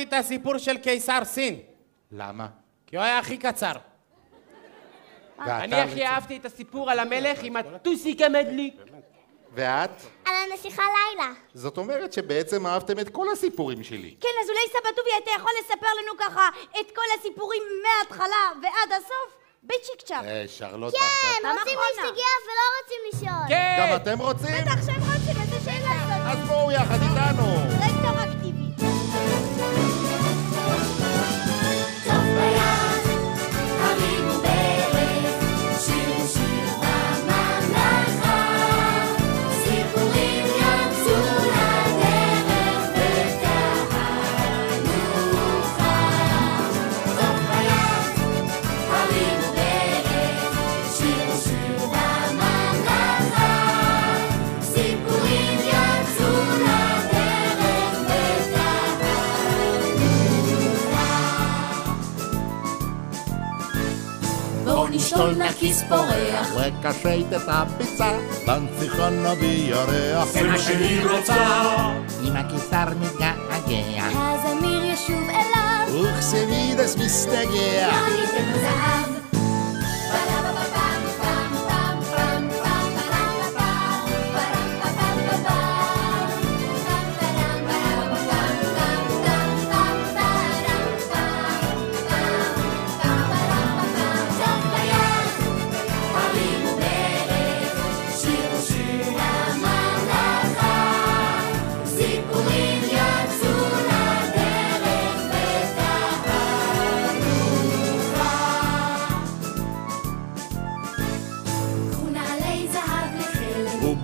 את הסיפור של קיסר סין. למה? כי הוא היה הכי קצר. אני הכי אהבתי את הסיפור על המלך עם הטוסיק המדליק. ואת? על הנסיכה לילה. זאת אומרת שבעצם אהבתם את כל הסיפורים שלי. כן, אז אולי סבא טובי אתה יכול לספר לנו ככה את כל הסיפורים מההתחלה ועד הסוף? בצ'יק-צ'אק. שרלוט. כן, רוצים להשתגע ולא רוצים לשאול. כן! גם אתם רוצים? בטח שהם רוצים, איזה שאלה זאת. אז בואו יחד איתנו. רטרואקטיבי. נשתול נקיס פורח וקשט את הביצה בנציחו נביא ירח. זה מה שהיא רוצה. אם הקיסר מתגעגע הזמיר ישוב אליו וכסמידס מסתגע. לא ניתן לו זהב.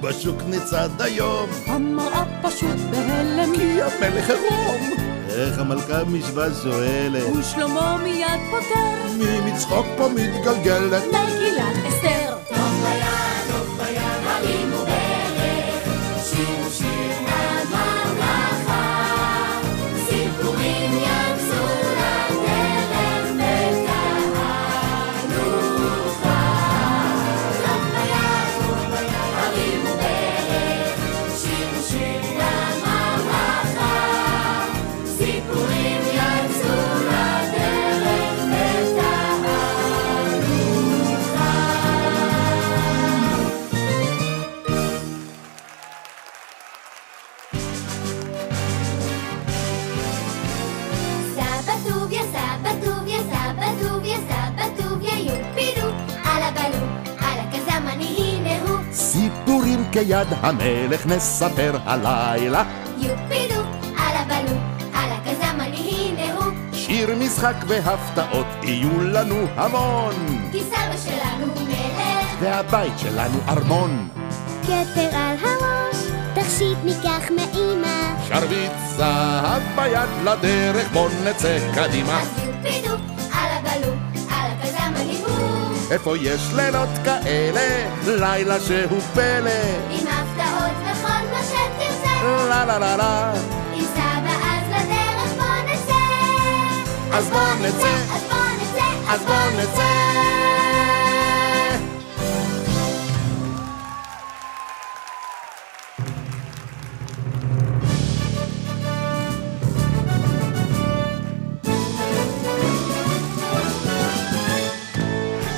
בשוק נצעד היום, המראה פשוט בהלם, כי המלך עירום. איך המלכה משווה שואלת, ושלמה מיד פותר, מי מצחוק פה מתגלגלת. מגילת אסתר. טוב ביד, הרימו ברך, שירו שיר הממלכה, סיפורים יצאו לדרך בתהלוכה. טוב ביד, הרימו ברך, שירו שיר הממלכה, סיפורים יצאו לדרך בתהלוכה. סבא טוביה, סבא טוביה, סבא טוביה, סבא טוביה, יופידו, על הבלו, על הכזם אני הנה הוא. סיפורים כיד המלך נספר הלילה, יופידו, על הבלו, על הכזם אני הנה הוא. שיר משחק והפתעות יהיו לנו המון, כי סבא שלנו מלך. והבית שלנו ארמון. כתר על הראש, תכשיט ניקח מאמא. שרביט זהב ביד לדרך, בוא נצא קדימה. אז יופידו, על הבלו, על הכזם אני הוא. איפה יש לילות כאלה, לילה שהוא פלא. עם הפתעות וכל מה שתרצה. לה לה לה לה. עם סבא אז לדרך בוא נצא. אז בוא נצא, אז בוא נצא, אז בוא נצא.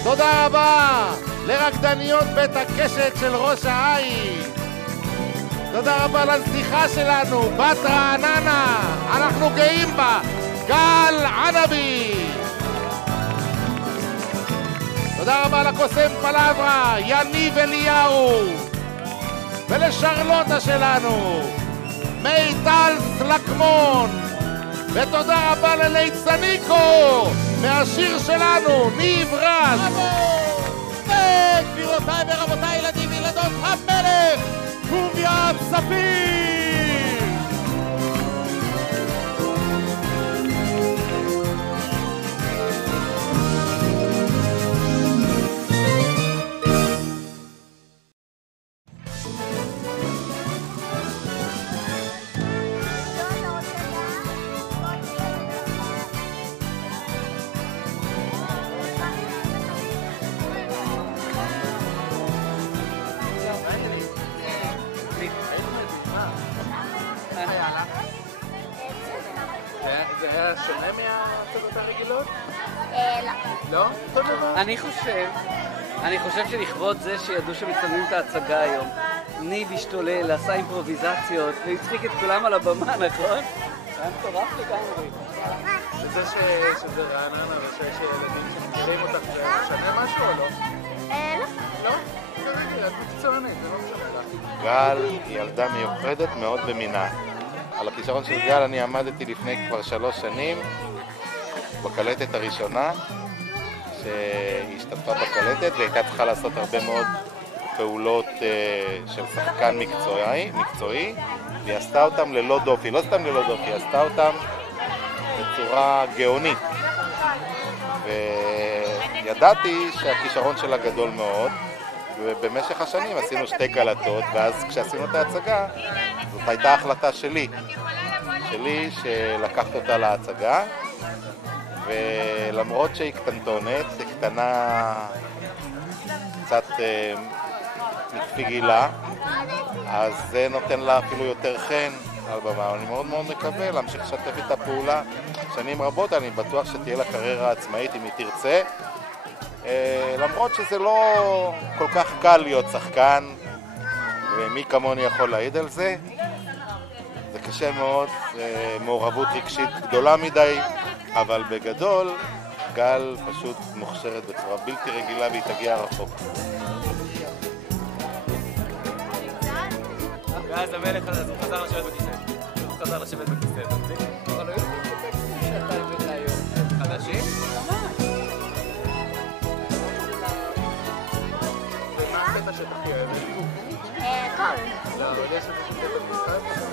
תודה רבה לרקדניות בית הקשת של ראש העין. תודה רבה לנסיכה שלנו, בת רעננה, אנחנו גאים בה, גל ענבי. תודה רבה לקוסם פלברה, יניב אליהו, ולשרלוטה שלנו, מיטל סלקמון. ותודה רבה לליצניקו מהשיר שלנו, ניב רז. וגבירותיי ורבותיי, ילדים וילדות, המלך טוביה צפיר. Wow. היה שונה מההצגות הרגילות? לא. לא? אותו דבר. אני חושב שלכבוד זה שידעו שמצלמים את ההצגה היום, ניב השתולל, עשה אימפרוביזציות והצחיק את כולם על הבמה, נכון? היה מטורף לגמרי. וזה שזה רעננה ושיש ילדים שמכירים אותך, זה משנה משהו או לא? לא. לא? זה רגיל, את מקצוענית, זה לא משנה לך. גל היא ילדה מיוחדת מאוד במינה. על הכישרון של גל אני עמדתי לפני כבר 3 שנים בקלטת הראשונה שהיא השתתפה בקלטת והייתה צריכה לעשות הרבה מאוד פעולות של שחקן מקצועי והיא עשתה אותם ללא דופי, לא סתם ללא דופי, היא עשתה אותם בצורה גאונית וידעתי שהכישרון שלה גדול מאוד ובמשך השנים עשינו 2 קלטות ואז כשעשינו את ההצגה זאת הייתה החלטה שלי שלקחת אותה להצגה ולמרות שהיא קטנטונת, קטנה קצת מכפי גילה אז זה נותן לה אפילו יותר חן על במה. אני מאוד מאוד מקווה להמשיך לשתף איתה פעולה שנים רבות, אני בטוח שתהיה לה קריירה עצמאית אם היא תרצה למרות שזה לא כל כך קל להיות שחקן ומי כמוני יכול להעיד על זה זה קשה מאוד, מעורבות רגשית גדולה מדי אבל בגדול גל פשוט מוכשרת בצורה בלתי רגילה והיא תגיע רחוק. ואז המלך חזר לשבת בכיסא. הוא חזר לשבת בכיסא. אבל היו שאתה הבאת היום חדשים? ומה הקטע שאת הכי אוהבת? כל. לא, אבל יש את הקטע במיוחד?